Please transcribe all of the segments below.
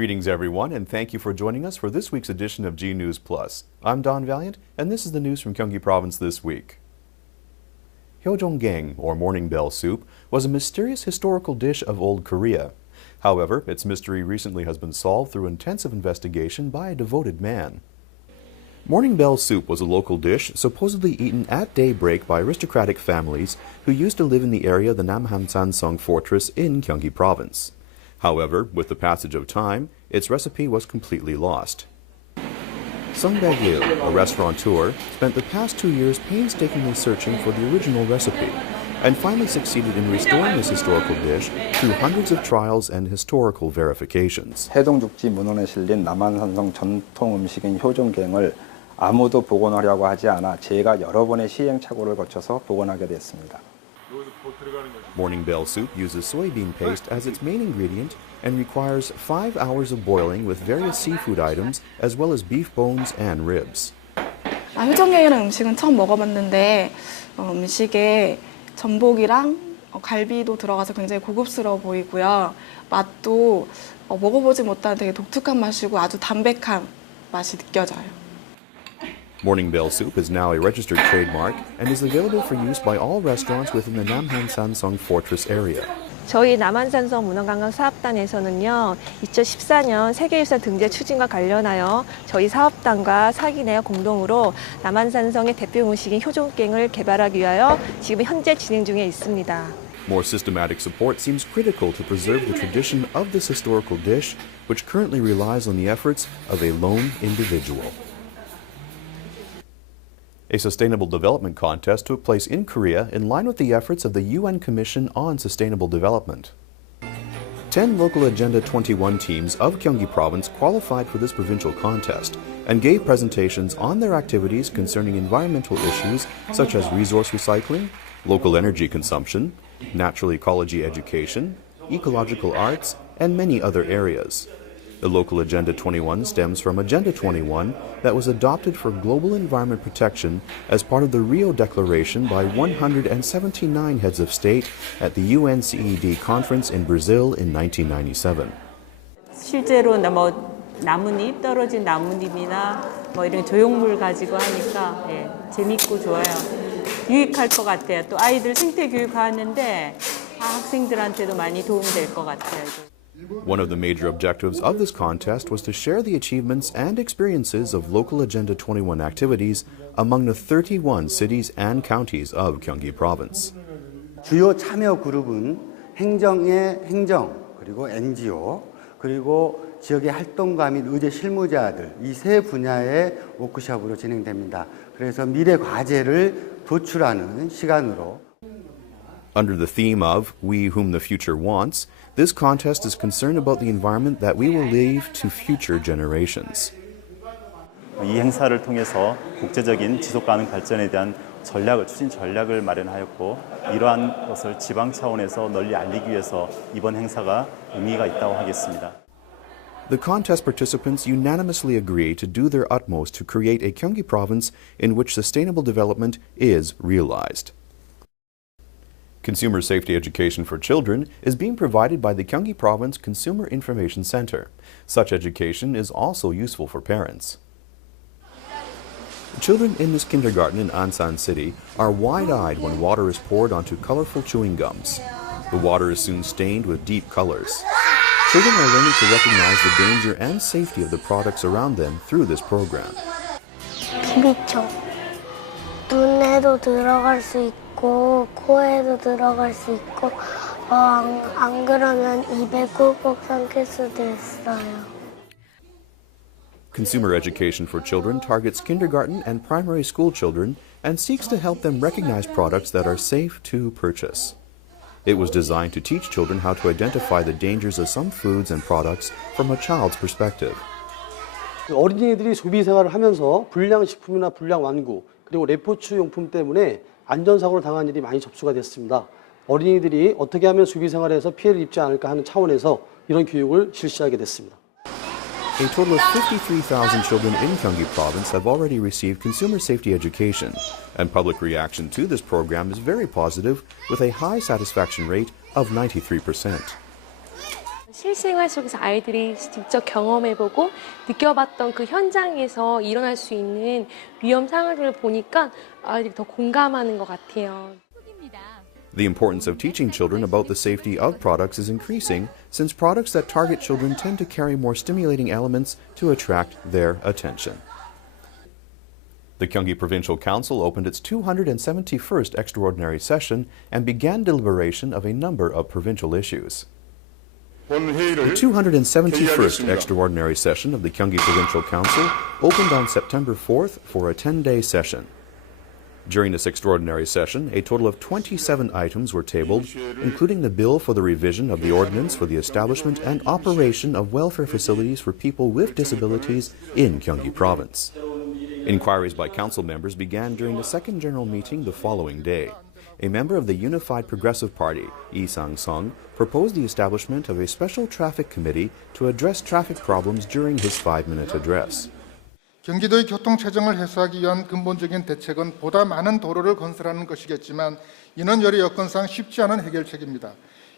Greetings everyone, and thank you for joining us for this week's edition of G News Plus. I'm Don Valiant, and this is the news from Gyeonggi Province this week. Hyeojonggang, or morning bell soup, was a mysterious historical dish of old Korea. However, its mystery recently has been solved through intensive investigation by a devoted man. Morning bell soup was a local dish supposedly eaten at daybreak by aristocratic families who used to live in the area of the Namhansansong Fortress in Gyeonggi Province. However, with the passage of time, its recipe was completely lost. Sung Baek-il, a restaurateur, spent the past 2 years painstakingly searching for the original recipe and finally succeeded in restoring this historical dish through hundreds of trials and historical verifications. 해동죽지 문헌에 실린 남한산성 전통 음식인 효종갱을 아무도 복원하려고 하지 않아 제가 여러 번의 시행착오를 거쳐서 복원하게 됐습니다. Morning bell soup uses soybean paste as its main ingredient and requires 5 hours of boiling with various seafood items as well as beef bones and ribs. 효정갱이라는 음식은 처음 먹어봤는데 음식에 전복이랑 갈비도 들어가서 굉장히 고급스러워 보이고요. 맛도 먹어보지 못한 되게 독특한 맛이고 아주 담백한 맛이 느껴져요. Morning bell soup is now a registered trademark and is available for use by all restaurants within the Namhansansong Fortress area. 저희 남한산성 문화관광사업단에서는요, 2014년 세계유산 등재 추진과 관련하여 저희 사업단과 사기 내역 공동으로 남한산성의 대표 음식인 효종갱을 개발하기 위하여 지금 현재 진행 중에 있습니다. More systematic support seems critical to preserve the tradition of this historical dish, which currently relies on the efforts of a lone individual. A sustainable development contest took place in Korea in line with the efforts of the UN Commission on Sustainable Development. 10 local Agenda 21 teams of Gyeonggi Province qualified for this provincial contest and gave presentations on their activities concerning environmental issues such as resource recycling, local energy consumption, natural ecology education, ecological arts, and many other areas. The local Agenda 21 stems from Agenda 21 that was adopted for global environment protection as part of the Rio Declaration by 179 heads of state at the UNCED conference in Brazil in 1997. 실제로 나뭇잎, 떨어진 나뭇잎이나 이런 조형물 가지고 하니까 재밌고 좋아요. 유익할 것 같아요. 또 아이들 생태 교육 하는데 학생들한테도 많이 도움될 것 같아요. One of the major objectives of this contest was to share the achievements and experiences of local Agenda 21 activities among the 31 cities and counties of Gyeonggi Province. 주요 참여 그룹은 행정의 행정, 그리고 NGO, 그리고 지역의 활동가 및 의제 실무자들 이 세 분야의 워크숍으로 진행됩니다. 그래서 미래 과제를 도출하는 시간으로 Under the theme of We Whom the Future Wants, this contest is concerned about the environment that we will leave to future generations. 이 행사를 통해서 국제적인 지속가능 발전에 대한 추진 전략을 마련하였고 이러한 것을 지방 차원에서 널리 알리기 위해서 이번 행사가 의미가 있다고 하겠습니다. The contest participants unanimously agree to do their utmost to create a Gyeonggi Province in which sustainable development is realized. Consumer safety education for children is being provided by the Gyeonggi Province Consumer Information Center. Such education is also useful for parents. Children in this kindergarten in Ansan City are wide-eyed when water is poured onto colorful chewing gums. The water is soon stained with deep colors. Children are learning to recognize the danger and safety of the products around them through this program. 비비쳐. 눈에도 들어갈 수 있고 코에도 들어갈 수 있고 안 그러면 입에 꿀꺽 삼킬 수도 있어요. Consumer education for children targets kindergarten and primary school children and seeks to help them recognize products that are safe to purchase. It was designed to teach children how to identify the dangers of some foods and products from a child's perspective. 어린이들이 소비 생활을 하면서 불량식품이나 불량완구 그리고 레포츠 용품 때문에 안전사고를 당한 일이 많이 접수가 됐습니다. 어린이들이 어떻게 하면 소비 생활에서 피해를 입지 않을까 하는 차원에서 이런 교육을 실시하게 됐습니다. A total of 53,000 children in Gyeonggi Province have already received consumer safety education, and public reaction to this program is very positive with a high satisfaction rate of 93%. 실생활 속에서 아이들이 직접 경험해보고 느껴봤던 그 현장에서 일어날 수 있는 위험 상황들을 보니까 아이들이 더 공감하는 것 같아요. The importance of teaching children about the safety of products is increasing since products that target children tend to carry more stimulating elements to attract their attention. The Gyeonggi Provincial Council opened its 271st extraordinary session and began deliberation of a number of provincial issues. The 271st extraordinary session of the Gyeonggi Provincial Council opened on September 4th for a 10-day session. During this extraordinary session, a total of 27 items were tabled, including the bill for the revision of the ordinance for the establishment and operation of welfare facilities for people with disabilities in Gyeonggi Province. Inquiries by council members began during the second general meeting the following day. A member of the Unified Progressive Party, Lee Sang-sung, proposed the establishment of a special traffic committee to address traffic problems during his 5-minute address. 경기도의 교통 체증을 해소하기 위한 근본적인 대책은 보다 많은 도로를 건설하는 것이겠지만 이는 여러 여건상 쉽지 않은 해결책입니다.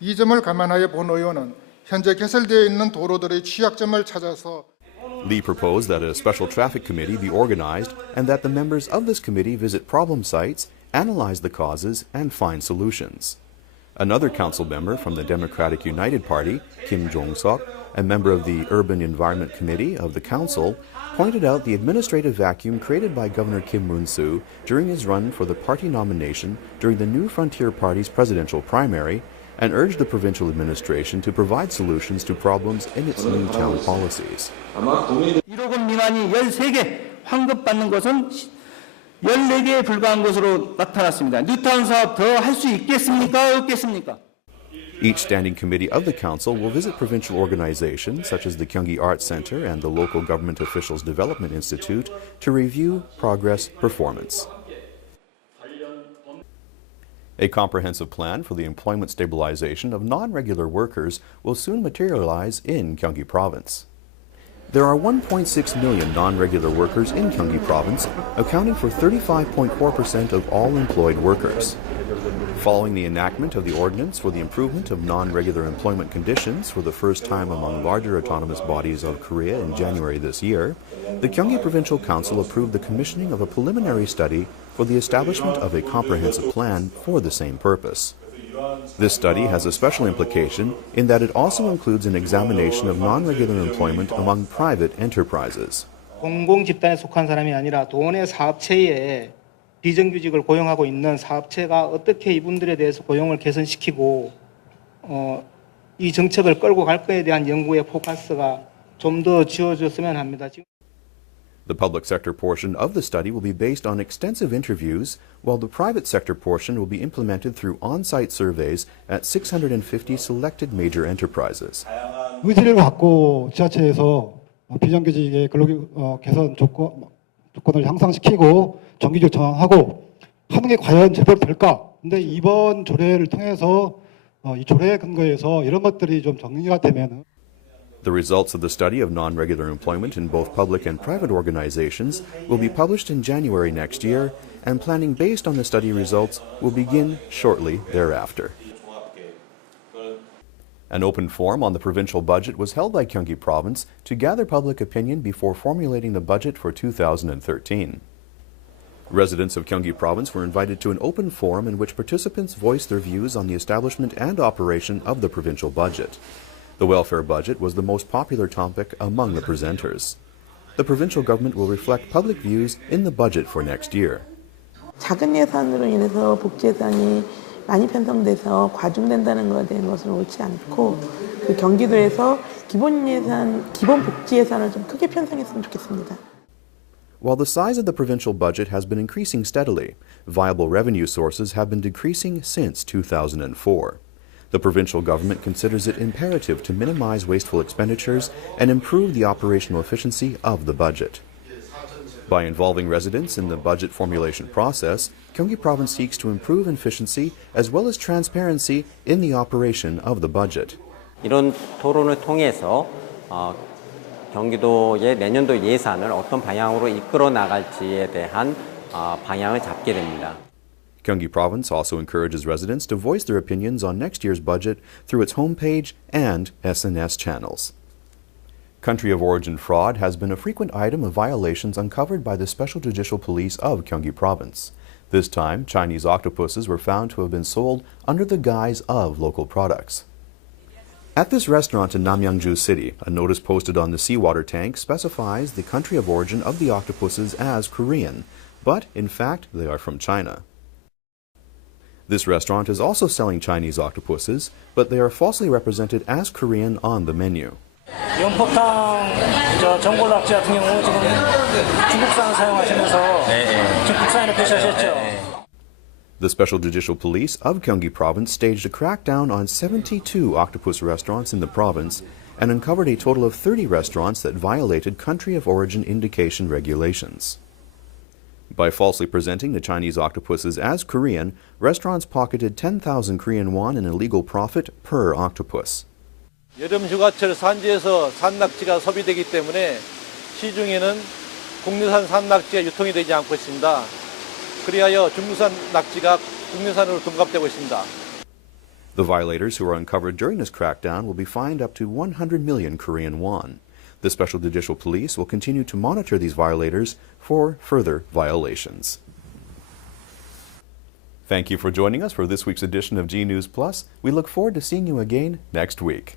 이 점을 감안하여 본 의원은 현재 개설되어 있는 도로들의 취약점을 찾아서 Lee proposed that a special traffic committee be organized and that the members of this committee visit problem sites, analyze the causes, and find solutions. Another council member from the Democratic United Party, Kim Jong-seok, a member of the Urban Environment Committee of the Council, pointed out the administrative vacuum created by Governor Kim Moon-soo during his run for the party nomination during the New Frontier Party's presidential primary and urged the provincial administration to provide solutions to problems in its new town policies. 1억 원 미만이 13개 환급받는 것은 14개에 불과한 것으로 나타났습니다. 뉴타운 사업 더 할 수 있겠습니까? 없겠습니까? Each standing committee of the council will visit provincial organizations such as the Gyeonggi Arts Center and the Local Government Officials Development Institute to review progress performance. A comprehensive plan for the employment stabilization of non-regular workers will soon materialize in Gyeonggi Province. There are 1.6 million non-regular workers in Gyeonggi Province, accounting for 35.4% of all employed workers. Following the enactment of the ordinance for the improvement of non-regular employment conditions for the first time among larger autonomous bodies of Korea in January this year, the Gyeonggi Provincial Council approved the commissioning of a preliminary study for the establishment of a comprehensive plan for the same purpose. This study has a special implication in that it also includes an examination of non-regular employment among private enterprises. 공공 집단에 속한 사람이 아니라 도내 사업체에 비정규직을 고용하고 있는 사업체가 어떻게 이분들에 대해서 고용을 개선시키고 이 정책을 끌고 갈 거에 대한 연구의 포커스가 좀 더 지어졌으면 합니다. The public sector portion of the study will be based on extensive interviews, while the private sector portion will be implemented through on-site surveys at 650 selected major enterprises. 의지를 갖고 지자체에서 비정규직의 근로 개선 조건을 향상시키고 정규직 정하고 하는 게 과연 제대로 될까? 근데 이번 조례를 통해서 이 조례에 근거해서 이런 것들이 좀 정리가 되면은 The results of the study of non-regular employment in both public and private organizations will be published in January next year, and planning based on the study results will begin shortly thereafter. An open forum on the provincial budget was held by Gyeonggi Province to gather public opinion before formulating the budget for 2013. Residents of Gyeonggi Province were invited to an open forum in which participants voiced their views on the establishment and operation of the provincial budget. The welfare budget was the most popular topic among the presenters. The provincial government will reflect public views in the budget for next year. 작은 예산으로 인해서 복지 예산이 많이 편성돼서 과중된다는 것에 대한 것은 옳지 않고 그 경기도에서 기본 복지 예산을 좀 크게 편성했으면 좋겠습니다. While the size of the provincial budget has been increasing steadily, viable revenue sources have been decreasing since 2004. The provincial government considers it imperative to minimize wasteful expenditures and improve the operational efficiency of the budget. By involving residents in the budget formulation process, Gyeonggi Province seeks to improve efficiency as well as transparency in the operation of the budget. 이런 토론을 통해서 경기도의 내년도 예산을 어떤 방향으로 이끌어 나갈지에 대한 방향을 잡게 됩니다. Gyeonggi Province also encourages residents to voice their opinions on next year's budget through its homepage and SNS channels. Country of origin fraud has been a frequent item of violations uncovered by the Special Judicial Police of Gyeonggi Province. This time, Chinese octopuses were found to have been sold under the guise of local products. At this restaurant in Namyangju City, a notice posted on the seawater tank specifies the country of origin of the octopuses as Korean, but in fact they are from China. This restaurant is also selling Chinese octopuses, but they are falsely represented as Korean on the menu. 연포탕 전골 낙지 같은 경우 지금 중국산 사용하시면서 지금 국산으로 표시하셨죠? The Special Judicial Police of Gyeonggi Province staged a crackdown on 72 octopus restaurants in the province and uncovered a total of 30 restaurants that violated country of origin indication regulations. By falsely presenting the Chinese octopuses as Korean, restaurants pocketed 10,000 Korean won in illegal profit per octopus. 여름 휴가철 산지에서 산낙지가 소비되기 때문에 시중에는 국내산 산낙지가 유통이 되지 않고 있습니다. 그리하여 중국산 낙지가 국내산으로 등급되고 있습니다. The violators who are uncovered during this crackdown will be fined up to 100 million Korean won. The Special Judicial Police will continue to monitor these violators for further violations. Thank you for joining us for this week's edition of G News Plus. We look forward to seeing you again next week.